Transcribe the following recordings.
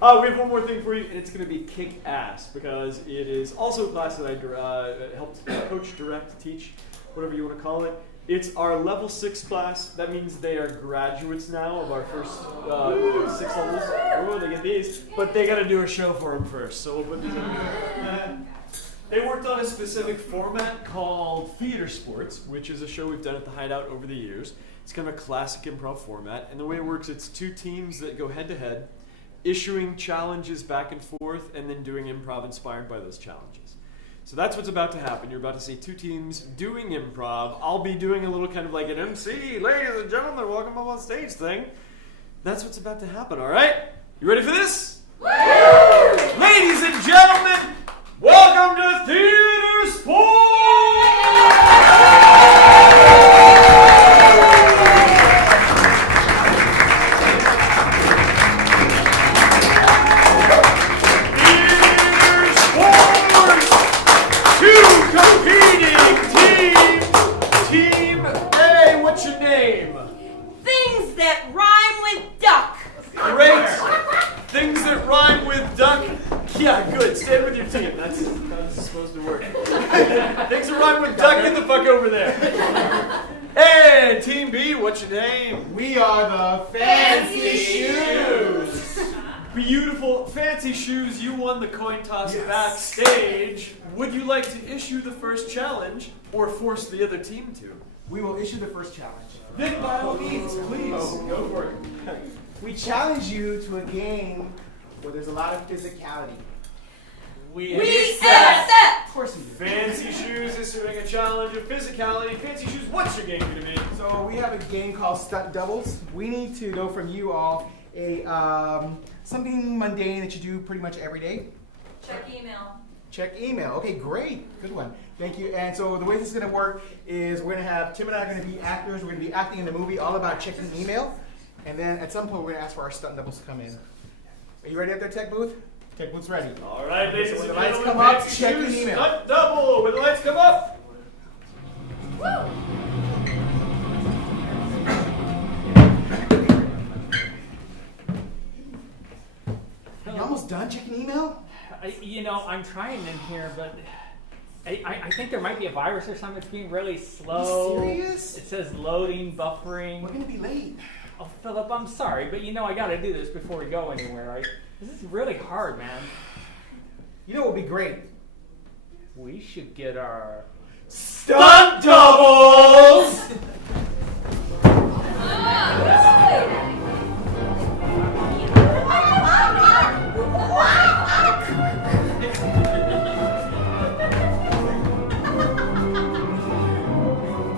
We have one more thing for you, and it's going to be kick ass because it is also a class that I helped coach, direct, teach, whatever you want to call it. It's our level 6 class. That means they are graduates now of our first 6 levels. Oh, they get these, but they got to do a show for them first. So we'll put these in. They worked on a specific format called Theater Sports, which is a show we've done at the Hideout over the years. It's kind of a classic improv format, and the way it works, it's 2 teams that go head-to-head, issuing challenges back and forth, and then doing improv inspired by those challenges. So that's what's about to happen. You're about to see 2 teams doing improv. I'll be doing a little kind of like an MC, ladies and gentlemen, welcome up on stage thing. That's what's about to happen, all right? You ready for this? Woo! Ladies and gentlemen, welcome to Theater Sports! Great! Things that rhyme with duck. Yeah, good. Stand with your team. That's how this is supposed to work. Things that rhyme with duck, get the fuck over there. Hey, Team B, what's your name? We are the Fancy Shoes. Beautiful. Fancy Shoes, you won the coin toss backstage. Would you like to issue the first challenge or force the other team to? We will issue the first challenge. Then by all means, please. Go for it. We challenge you to a game where there's a lot of physicality. We accept! Of course we do. Fancy Shoes is doing a challenge of physicality. Fancy Shoes, what's your game going to be? So we have a game called Stunt Doubles. We need to know from you all something mundane that you do pretty much every day. Check email. Check email. Okay, great. Good one. Thank you. And so the way this is going to work is we're going to have, Tim and I are going to be actors. We're going to be acting in the movie all about checking email. And then at some point, we're going to ask for our stunt doubles to come in. Are you ready up there, Tech Booth? Tech Booth's ready. All right, ladies and when the gentlemen, lights come up, Fancy check Shoes, your email. Stunt double. When the lights come up. Woo! You almost done checking email? I'm trying in here, but I think there might be a virus or something. It's being really slow. Are you serious? It says loading, buffering. We're going to be late. Oh, Philip, I'm sorry, but I got to do this before we go anywhere, right? This is really hard, man. You know what would be great? We should get our Stunt doubles.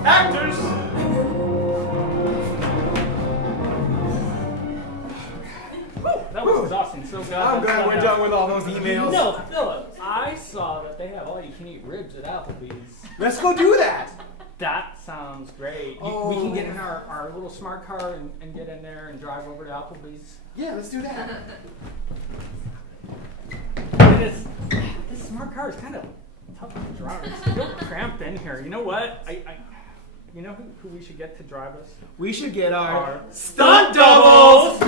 Actors. That was exhausting. So glad. I'm glad we're done with all those emails. No, Philip, I saw that they have all-you-can-eat ribs at Applebee's. Let's go do that. That sounds great. We can get in our little smart car and get in there and drive over to Applebee's. Yeah, let's do that. This smart car is kind of tough to drive. It's still cramped in here. You know what? You know who we should get to drive us? We should get our Stunt doubles.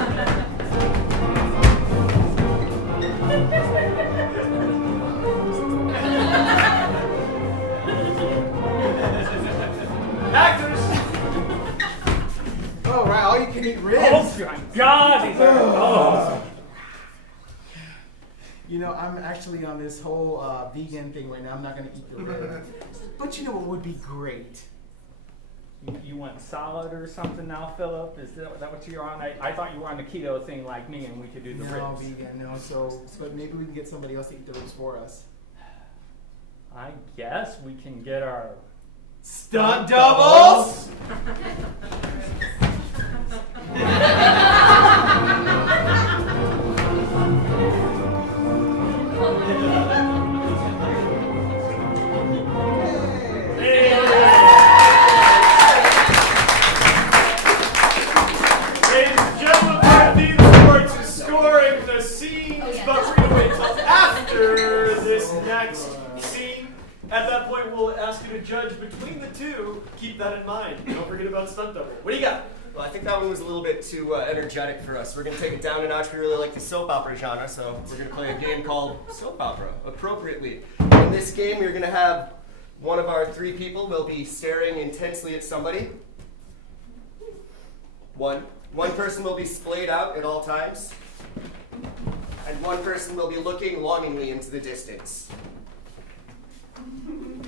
Actors. Oh, right, all you can eat ribs. Oh my God! These are, I'm actually on this whole vegan thing right now. I'm not going to eat the rib. But you know what would be great? You want salad or something now, Philip? Is that what you're on? I thought you were on the keto thing like me, and we could do the No, ribs. vegan, no. So maybe we can get somebody else to eat the ribs for us. I guess we can get our Stunt doubles. At that point, we'll ask you to judge between the two. Keep that in mind. Don't forget about stunt double. What do you got? Well, I think that that one was a little bit too energetic for us. We're going to take it down a notch. We really like the soap opera genre, so we're going to play a game called Soap Opera, appropriately. In this game, we're going to have one of our three people will be staring intensely at somebody. One person will be splayed out at all times. And one person will be looking longingly into the distance.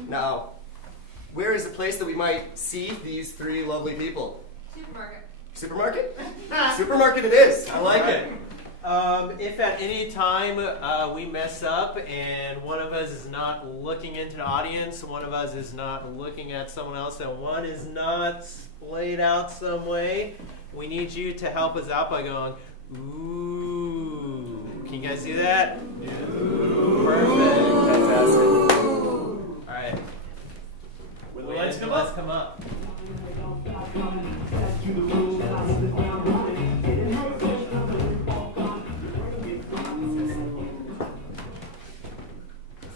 Now, where is a place that we might see these three lovely people? Supermarket. Supermarket? Supermarket it is. I like it. If at any time we mess up and one of us is not looking into the audience, one of us is not looking at someone else, and one is not splayed out some way, we need you to help us out by going, ooh. Can you guys do that? Ooh. Perfect. Fantastic. All right. When the lights come up. Come up.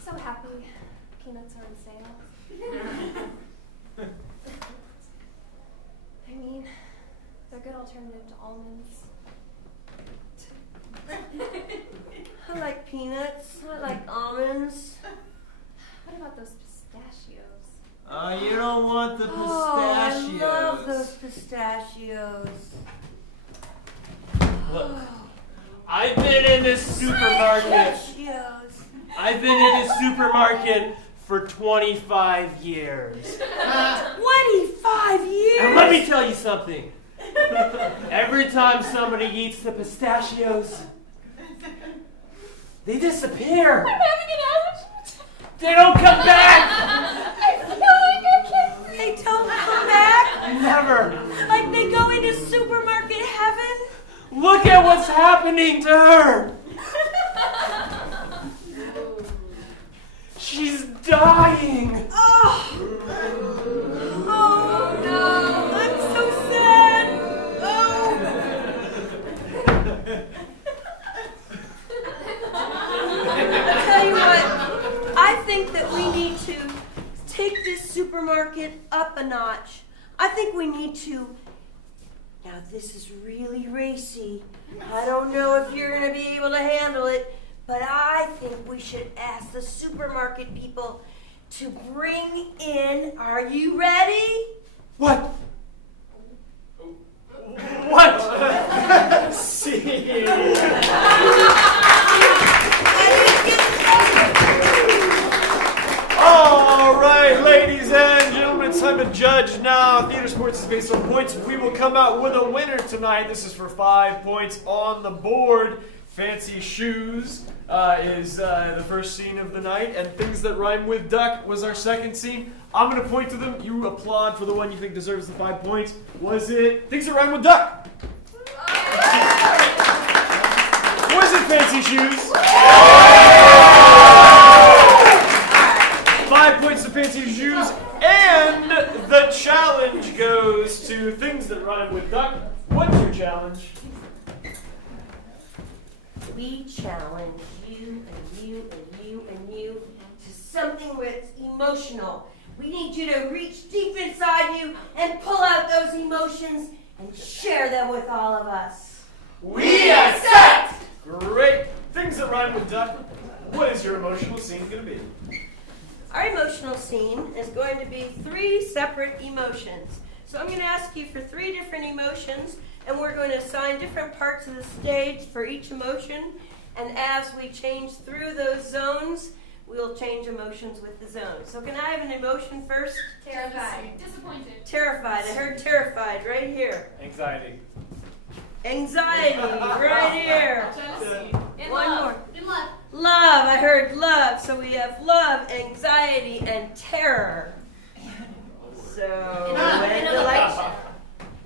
So happy peanuts are on sale. I mean, they're a good alternative to almonds. I like peanuts. I like almonds. What about those pistachios? Oh, you don't want the pistachios. Oh, I love those pistachios. Look, I've been in this supermarket. Pistachios. I've been in this supermarket for 25 years. 25 years? And let me tell you something. Every time somebody eats the pistachios, they disappear. I'm having an allergy. They don't come back. I feel like I can't breathe. They don't come back? Never. Like they go into supermarket heaven? Look at what's happening to her. She's dying. Oh. Oh no. I'm so sad. Oh. I'll tell you what. I think that we need to take this supermarket up a notch. I think we need to. Now this is really racy. I don't know if you're going to be able to handle it, but I think we should ask the supermarket people to bring in. Are you ready? What? What? See. All right, ladies and gentlemen, it's time to judge now. Theater sports is based on points. We will come out with a winner tonight. This is for 5 points on the board. Fancy Shoes is the first scene of the night, and Things That Rhyme with Duck was our second scene. I'm going to point to them. You applaud for the one you think deserves the 5 points. Was it Things That Rhyme with Duck? Was it Fancy Shoes? 5 points to Fancy Shoes, and the challenge goes to Things That Rhyme with Duck. What's your challenge? We challenge you and you and you and you to something where it's emotional. We need you to reach deep inside you and pull out those emotions and share them with all of us. We accept! Great. Things That Rhyme with Duck. What is your emotional scene going to be? Our emotional scene is going to be 3 separate emotions. So I'm going to ask you for 3 different emotions, and we're going to assign different parts of the stage for each emotion. And as we change through those zones, we'll change emotions with the zones. So can I have an emotion first? Terrified. Disappointed. Terrified. I heard terrified right here. Anxiety. Anxiety right here. Jealousy. In One love. more. In love. Love. I heard love. So we have love, anxiety, and terror. So when the lights.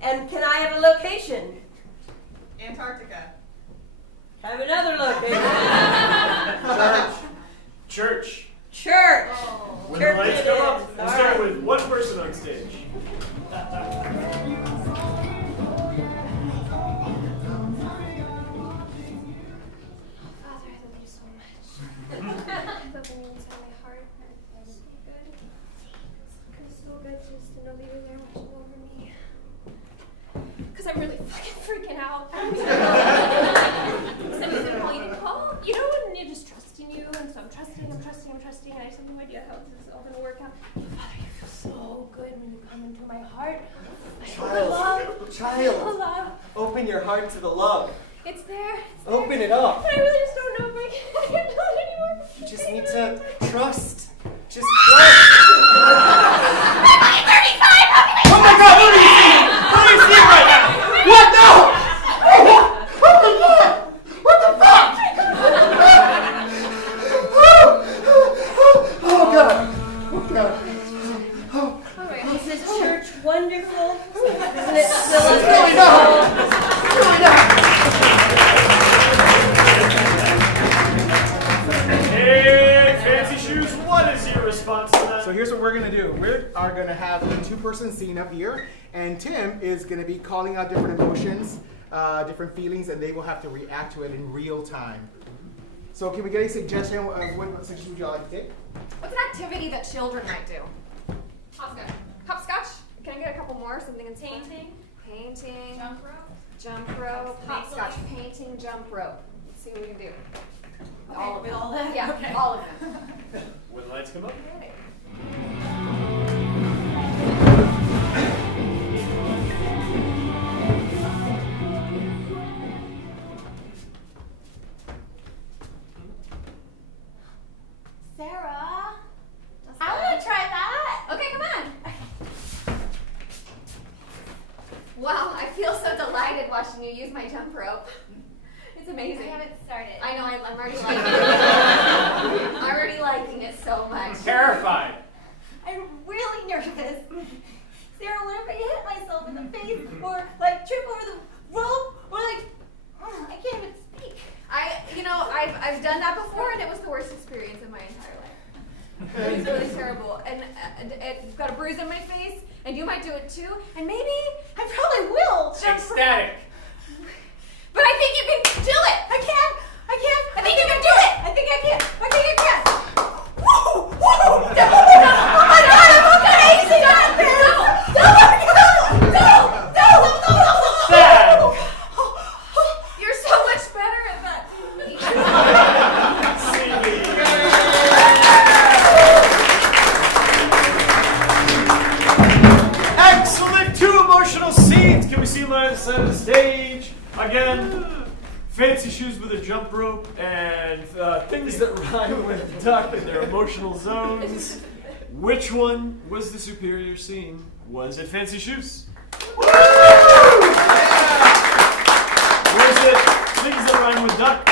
And can I have a location? Antarctica. Have another location. Church. Church. When Church the lights it go is. up, we'll All start right. with one person on stage. Father, I love you so much. I love when you're inside my heart. It's so good. It's so good just to know that you're there watching over me. Because I I'm really fucking freaking out. Somebody's gonna call you to call. You know, when you're just trusting you, and so I'm trusting, and I just have no idea how this is all gonna work out. Father, you feel so good when you come into my heart. I feel love. Child, Love. open your heart to the love. It's there. Open it up. But I really just don't know if I can do it anymore. You just need to trust. Just trust. I'm 35! Oh my God! What are you seeing? What are you seeing right now? What? No! What the fuck? What the fuck? Oh God! Oh God! Isn't this church wonderful? Isn't it so It's really not. It's really not. Hey, Fancy Shoes, what is your response to that? So here's what we're gonna do. We are gonna have a two-person scene up here, and Tim is gonna be calling out different emotions, different feelings, and they will have to react to it in real time. So can we get a suggestion? What suggestion would you like to take? What's an activity that children might do? Hopscotch. Hopscotch? Can I get a couple more? Something in Painting. Jump rope. Jump rope. Hopscotch. Painting. Jump rope. Let's see what we can do. All of them. Yeah, Okay. all of them. When the lights come up. Sarah, Just I want to try that. Okay, come on. Wow, I feel so delighted watching you use my jump rope. It's amazing. I haven't started. I know, I'm already liking it. I'm already liking it so much. Terrified. I'm really nervous. Sarah, what if I hit myself in the face or like trip over the rope or like I can't even speak. I've done that before and it was the worst experience of my entire life. It was really terrible. And I've got a bruise on my face and you might do it too. And maybe I probably will. Ecstatic. but I think you can do it. I can't. I think you can do it. I think I can. I think I can. Woo! Woo! Oh my God! I'm okay. You got this. Sad. You're so much better at that than me. Excellent. Two emotional scenes. Can we see them on the side of the stage? Again, Fancy Shoes with a jump rope and things that rhyme with duck in their emotional zones. Which one was the superior scene? Was it Fancy Shoes? Woo! Was it things that rhyme with duck?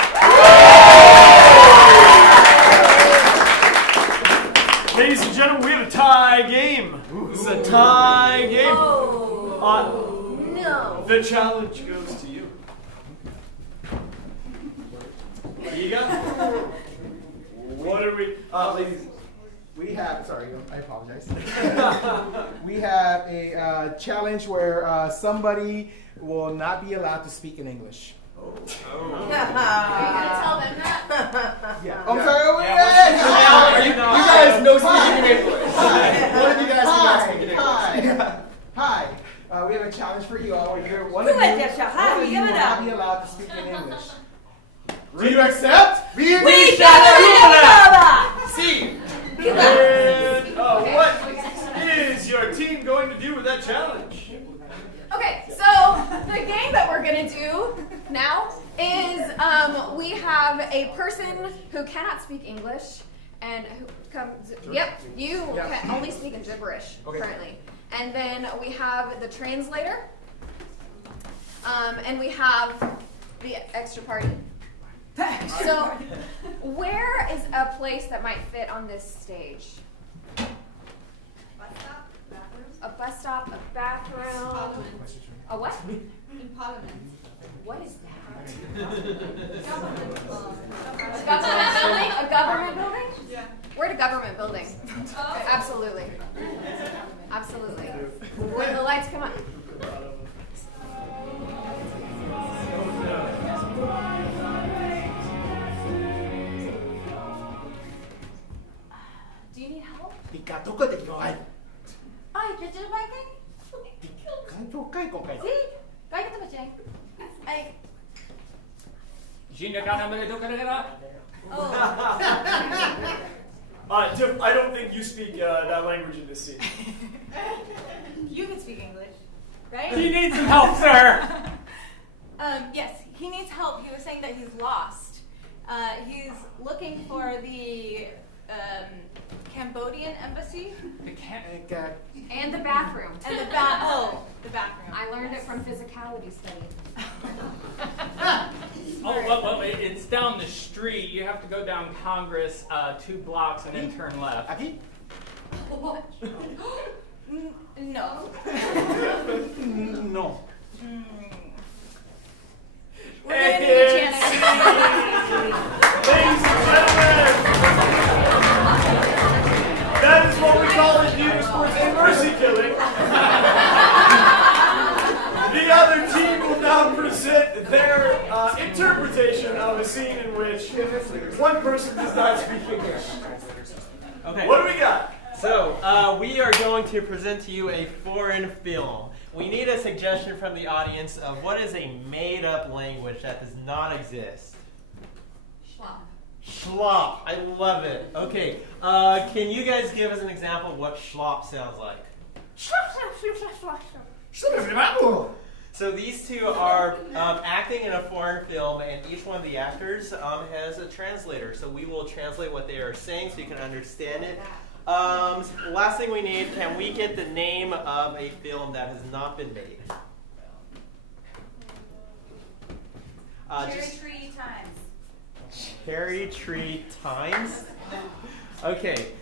Ladies and gentlemen, we have a tie game. It's a tie game. No. The challenge goes to you. What do you got? What are we? Ladies, we have, sorry, I apologize. We have a challenge where somebody will not be allowed to speak in English. Are you gonna tell them that? Yeah. I'm sorry, You guys know speaking English. One of you guys cannot speak English. Hi. We have a challenge for you all. One Who of had you, that shot? one Hi, of you give will it not up. be allowed to speak in English. Do you accept? We shall See. And what is your team going to do with that challenge? Okay, so the game that we're gonna do now is we have a person who cannot speak English and who comes. Yep, you can only speak in gibberish currently. And then we have the translator, and we have the extra party. So, where is a place that might fit on this stage? A bus stop, a bathroom. A what? In Parliament. What is that? Government. Government building? A government building? Yeah. We're at a government building. Oh. Absolutely. Absolutely. When the lights come on. Do you need help? Ay, ¿qué te va a caer? Sí, cállate Tiff, I don't think you speak that language in this scene. You can speak English, right? He needs some help, sir. Yes, he needs help. He was saying that he's lost. He's looking for the Cambodian embassy And the bathroom. and the bathroom. I learned it from physicality study. Oh, wait, it's down the street. You have to go down Congress 2 blocks and then turn left. Aquí? No. No. We're gonna need a janitor. Ladies and gentlemen, that is what we call in theater sports a mercy killing. The other team will now present their interpretation of a scene in which one person does not speak English. Okay. What do we got? So, we are going to present to you a foreign film. We need a suggestion from the audience of what is a made-up language that does not exist. Schlop. I love it. Okay. Can you guys give us an example of what schlop sounds like? So these two are acting in a foreign film, and each one of the actors has a translator. So we will translate what they are saying so you can understand it. Last thing we need, can we get the name of a film that has not been made? Cherry Tree Times. Cherry Tree Times? Okay.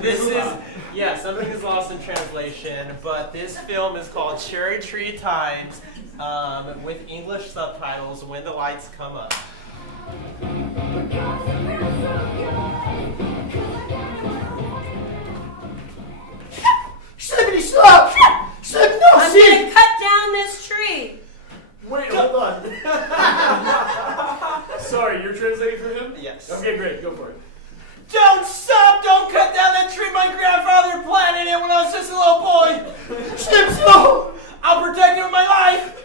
This is, something is lost in translation, but this film is called Cherry Tree Times with English subtitles when the lights come up. I'm gonna cut down this tree. Wait, hold on. Sorry, you're translating for him? Yes. Okay, great. Go for it. Don't stop! Don't cut down that tree! My grandfather planted it when I was just a little boy! Snip slow! I'll protect it with my life!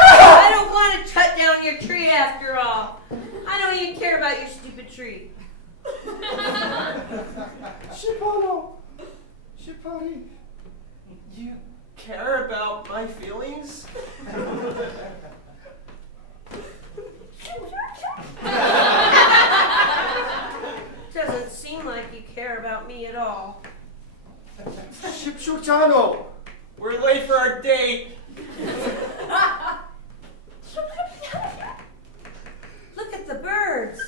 I don't want to cut down your tree after all. I don't even care about your stupid tree. Shipari. You care about my feelings? Doesn't seem like you care about me at all. Shipshuchano. We're late for our date. Look at the birds.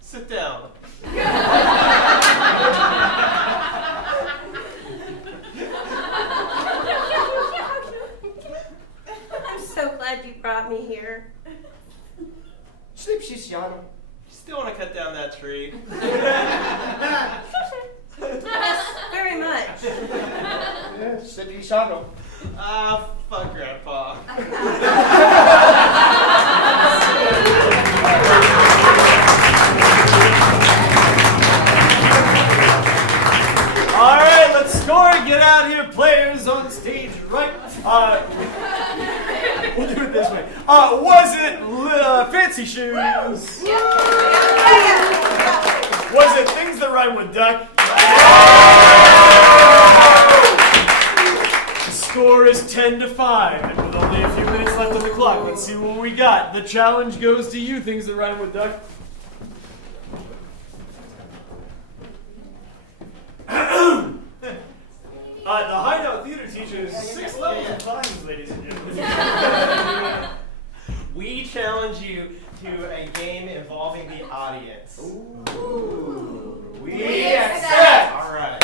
Sit down. I'm so glad you brought me here. Shipshishiano. You still want to cut down that tree? Yes, very much. Shipshishano. Ah, fuck Grandpa. All right, let's score and get out here. Players on stage, right? We'll do it this way. Was it fancy shoes? Was it things that rhyme with duck? The score is 10-5, and with only a few minutes left on the clock, let's see what we got. The challenge goes to you, things that rhyme with duck. The Hideout Theater teaches 6 levels of vines, ladies and gentlemen. We challenge you to a game involving the audience. We accept! All right.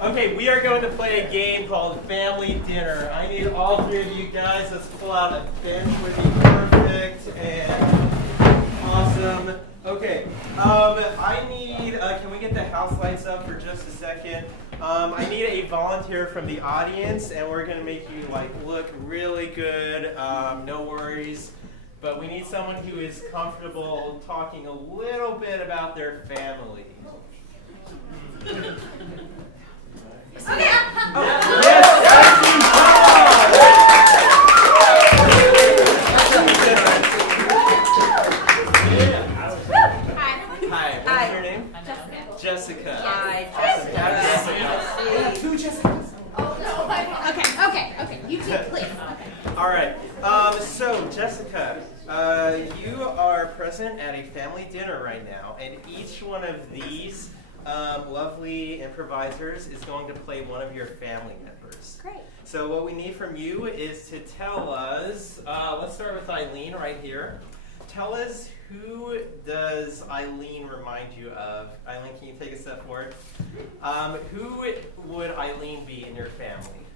Okay, we are going to play a game called Family Dinner. I need all 3 of you guys. Let's pull out a bench would be perfect and awesome. Okay, I need, can we get the house lights up for just a second? I need a volunteer from the audience, and we're going to make you like look really good. No worries. but we need someone who is comfortable talking a little bit about their family. Okay. Hi, what's your name? Jessica. Hi, Jessica. Two Jessicas. Okay. You two, please. Okay. All right. So Jessica, you are present at a family dinner right now, and each one of these lovely improvisers is going to play one of your family members. Great. So what we need from you is to tell us. Let's start with Eileen right here. Tell us, who does Eileen remind you of? Eileen, can you take a step forward? Who would Eileen be in your family?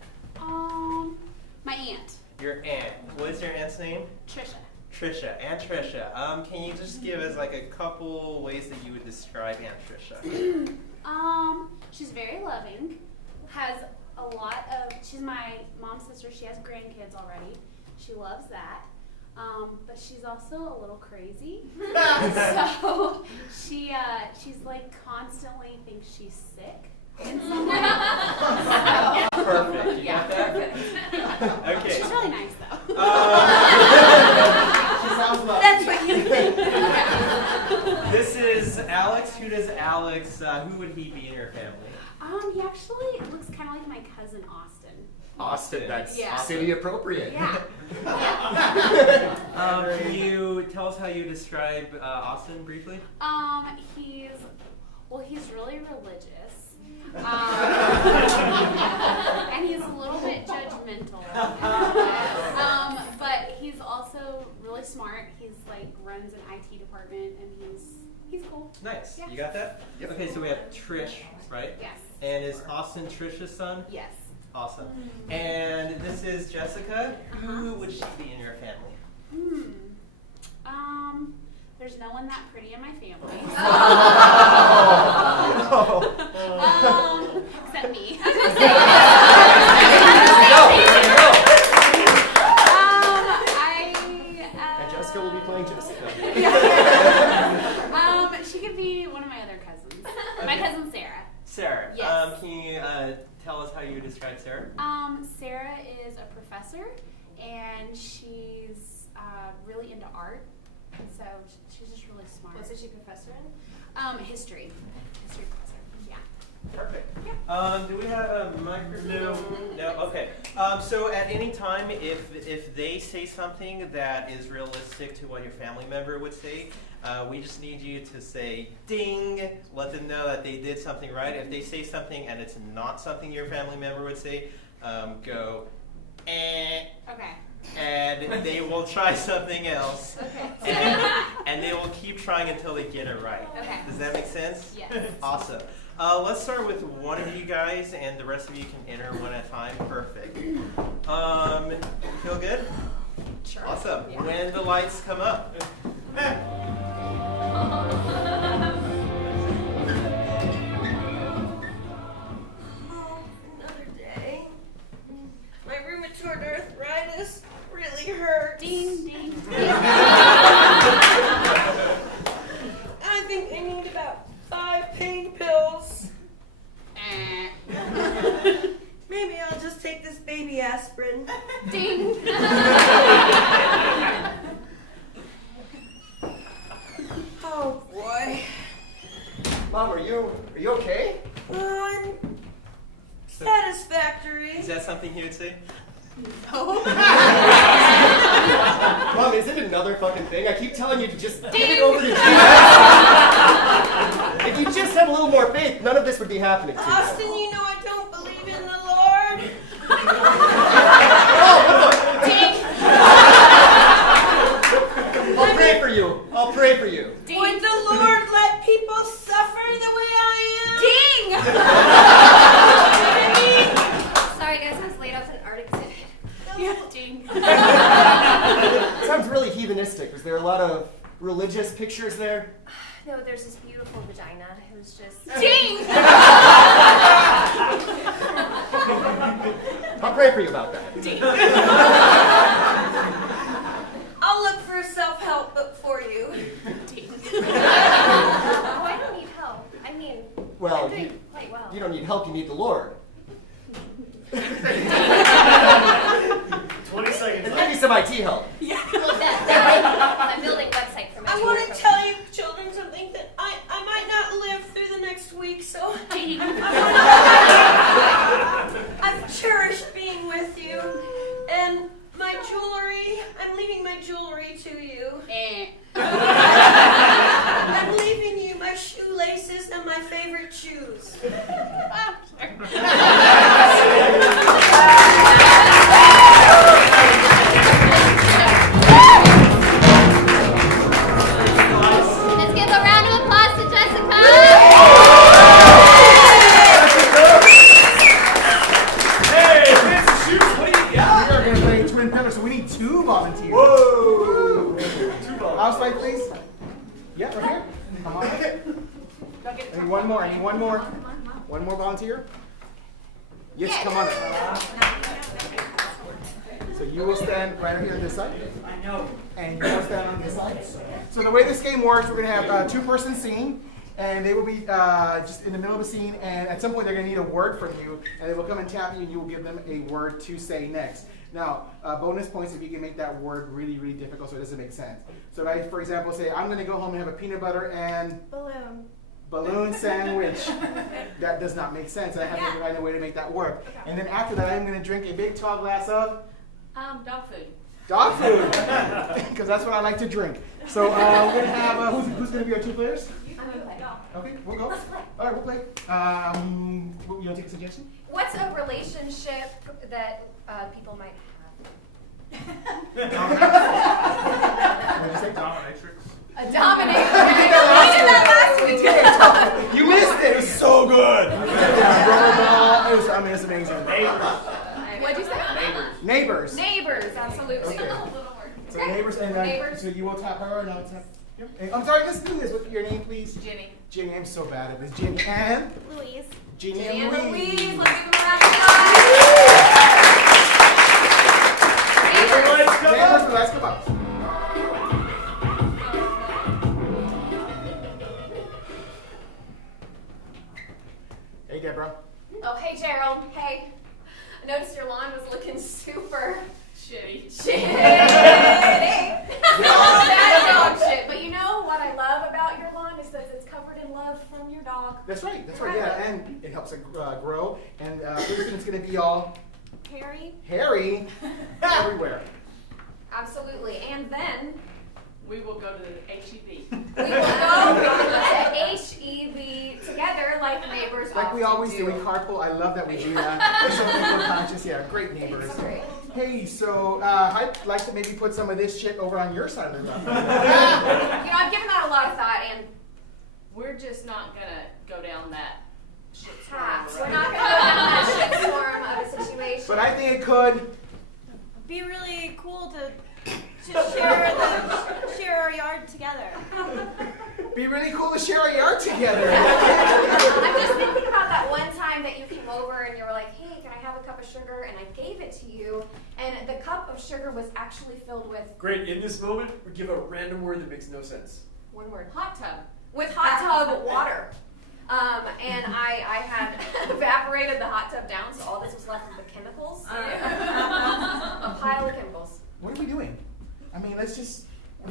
My aunt, Your aunt. What is your aunt's name? Trisha. Trisha. Aunt Trisha. Can you just give us like a couple ways that you would describe Aunt Trisha? She's very loving, has a lot of, she's my mom's sister, she has grandkids already. She loves that. But she's also a little crazy. So she's like constantly thinks she's sick in some way. Perfect. You Yeah, got that? perfect. Okay. She's really nice though. She sounds lovely. That's what you think. This is Alex. Who does Alex, who would he be in your family? He actually looks kind of like my cousin Austin. Austin, that's Yeah. city appropriate. Yeah. Can you tell us how you describe Austin briefly? He's really religious. And he's a little bit judgmental. But he's also really smart. He's like runs an IT department and he's cool. Nice. Yeah. You got that? Yep. Okay, so we have Trish, right? Yes. And is Austin Trish's son? Yes. Awesome. And this is Jessica. Who would she be in your family? There's no one that pretty in my family. Except me. And Jessica will be playing Jessica. She could be one of my other cousins. My cousin Sarah. Sarah. Yes. Can you tell us how you would describe Sarah? Sarah is a professor, and she's really into art. So she's just really smart. What is she professor in? History. History professor. Yeah. Perfect. Do we have a microphone? No. Okay. So at any time, if they say something that is realistic to what your family member would say, we just need you to say ding, let them know that they did something right. If they say something and it's not something your family member would say, go eh. Okay. And they will try something else. Okay. And they will keep trying until they get it right. Okay. Does that make sense? Yes. Awesome. Let's start with one of you guys, and the rest of you can enter one at a time. Perfect. Feel good? Sure. Awesome. Yeah. When the lights come up. Another day. My rheumatoid arthritis really hurts. Ding, ding, ding. I think I need about 5 pain pills. Maybe I'll just take this baby aspirin. Ding. Oh boy. Mom, are you okay? I'm satisfactory. Is that something he would say? Mom, is it another fucking thing? I keep telling you to just give it over to Jesus. If you just had a little more faith, none of this would be happening to you. Austin, you know I don't believe in the Lord. I'll pray for you. I'll pray for you. Would the Lord let people suffer the way I Ding. Sorry guys, I was laid out to an art exhibit. Yeah, ding. Sounds really heathenistic. Was there a lot of religious pictures there? No, there's this beautiful vagina. It was just. Ding. I'll pray for you about that. I'll look for some meet the Lord. 20 seconds And left. maybe some IT help. I'm building a website for my I want to tell you children something that I might not live through the next week, so I've cherished being with you. And my jewelry, I'm leaving my jewelry to you. I'm leaving you my shoelaces and my favorite shoes. Let's give a round of applause to Jessica. Hey, fancy shoes, what do you got? We are going to play Twin Pillars, so we need 2 volunteers. Whoa! 2 volunteers. House light, please. Yeah, right here. Come on. I need one more. I need one more. One more volunteer. Yes, come on. So you will stand right here on this side. I know. And you will stand on this side. So the way this game works, we're going to have a 2-person scene. And they will be just in the middle of the scene. And at some point, they're going to need a word from you. And they will come and tap you, and you will give them a word to say next. Now, bonus points if you can make that word really, really difficult so it doesn't make sense. So if I, for example, say, I'm going to go home and have a peanut butter and balloon sandwich. That does not make sense. And I have to find a way to make that work. And then after that, I'm going to drink a big tall glass of Dog food. dog food. Because that's what I like to drink. So we're going to have, who's going to be our 2 players? I'm gonna play. Okay, we'll go. All right, we'll play. You want to take a suggestion? What's a relationship that people might have? What did you say? Dominatrix. A dominator. We did that last week. You missed it. It was so good. Yeah, rubber ball. It's amazing. What'd you say? Neighbors. Neighbors, absolutely. Okay. So Okay. neighbors, and Neighbors. so you will tap her, and I'll tap. And, I'm sorry. Let's do this. What's your name, please? Jenny. Jenny. I'm so bad at this. Jenny and Louise. Jenny Jenny and and Louise. Louise. Let's give them a round of applause. Everybody's come Neighbors, up. let's come up. Hey, Deborah. Oh, hey, Gerald. Hey. I noticed your lawn was looking super shitty. That's dog shit. But you know what I love about your lawn is that it's covered in love from your dog. That's right. That's right. Yeah, and it helps it grow. And pretty soon it's going to be all Harry. hairy everywhere. Absolutely. And then We will go to the HEB. we will go to HEB together like neighbors Like we often always do. We carpool. I love that we do that. We're so people conscious. Yeah, great neighbors. It's great. Hey, so I'd like to maybe put some of this shit over on your side of the road. You know, I've given that a lot of thought, and We're just not gonna go down that shit paths. storm We're road. not going to go down that shitstorm of a situation. But I think it could. Be really cool to share our yard together. Be really cool to share a yard together. I'm just thinking about that one time that you came over and you were like, hey, can I have a cup of sugar? And I gave it to you, and the cup of sugar was actually filled with Great. In this moment, we give a random word that makes no sense. one word. Hot tub. With hot tub water. And I had evaporated the hot tub down, so all this was left with the chemicals. A pile of chemicals. What are we doing? I mean, let's just.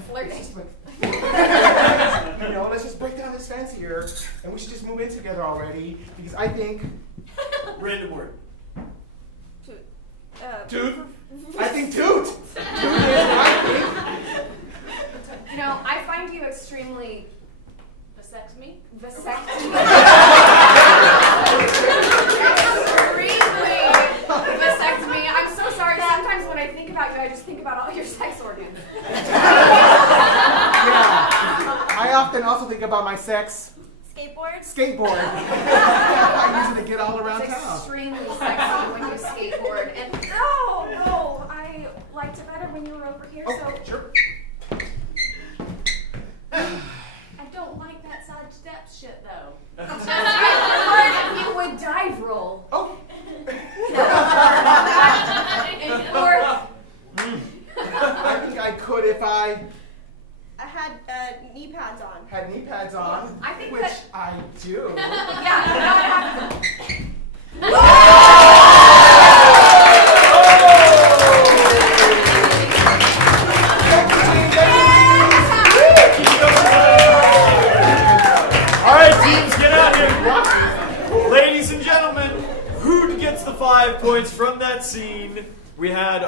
Flirting. let's just, let's just break down this fence here, and we should just move in together already. Because I think. Random word. Toot. I think toot. Toot is I think. You know, I find you extremely Vasectomy? vasectomy. Extremely vasectomy. I'm so sorry. Sometimes when I think about you, I just think about all your sex organs. Yeah. I often also think about my sex Skateboard. skateboard. I use it to get all around It's town. extremely sexy when you skateboard. And no, I liked it better when you were over here. Oh, So sure. I don't like that side step shit though. I preferred if you would dive roll. Oh. Or I think I could if I I had knee pads on. had knee pads on, I think which that- I do. yeah, you know what happened? All right, teams, get out here. Ladies and gentlemen, who gets the 5 points from that scene? We had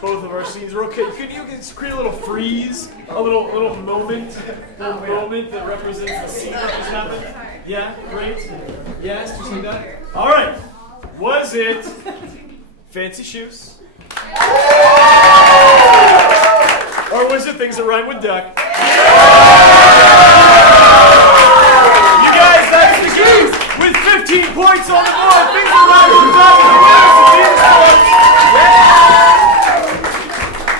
both of our scenes. Okay, could you guys create a little freeze, a little moment that represents the scene that just happened? Yeah, great. Yes, just like that. All right. Was it fancy shoes? Or was it things that rhyme with duck? You guys, that's the game. With 15 points on the board, things that rhyme with duck.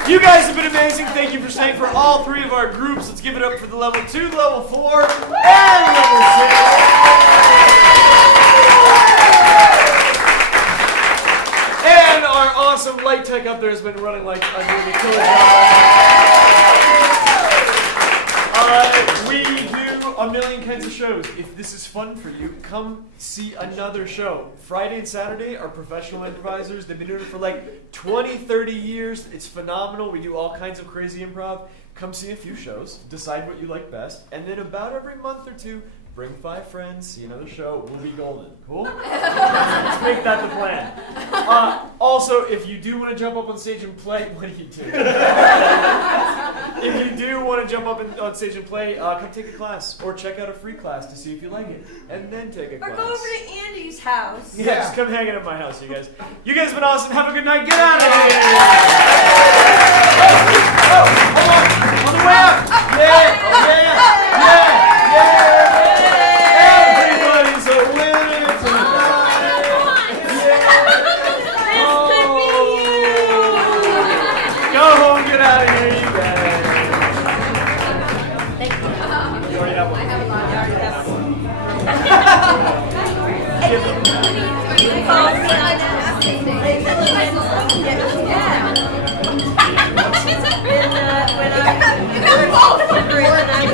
You guys have been amazing. Thank you for staying for all 3 of our groups. Let's give it up for the level 2, level 4, and level 6. And our awesome light tech up there has been running like a nearly killer job. We do a million kinds of shows. If this is fun for you, come see another show. Friday and Saturday are professional improvisers. They've been doing it for like 20, 30 years. It's phenomenal. We do all kinds of crazy improv. Come see a few shows, decide what you like best, and then about every month or 2, bring 5 friends, see another show, we'll be golden. Cool? Let's make that the plan. Also, if you do want to jump up on stage and play, what do you do? If you do want to jump up on stage and play, come take a class, or check out a free class to see if you like it, and then take a class. Or go over to Andy's house. Yeah, just come hang out at my house, you guys. You guys have been awesome. Have a good night. Get out of here! Oh, hold on. On the way up! Yeah! Everybody's a winner tonight! Go home, get out of here, you guys. Thank you. You already have one. I have a lot.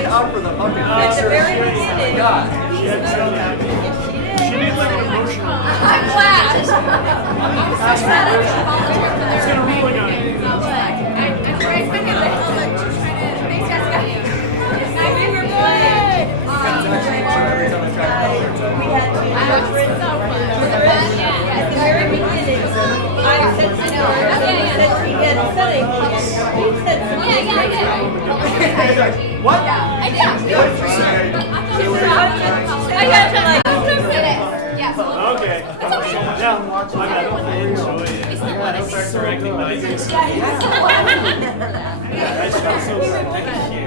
Out for the fucking At the very beginning, She needs like an emotional. I'm glad. It's gonna ruin on you. What? I did. What did you say? Yes. Okay. Now, my bad. I enjoy it. I start to recognize it. Nice job. So, thank you.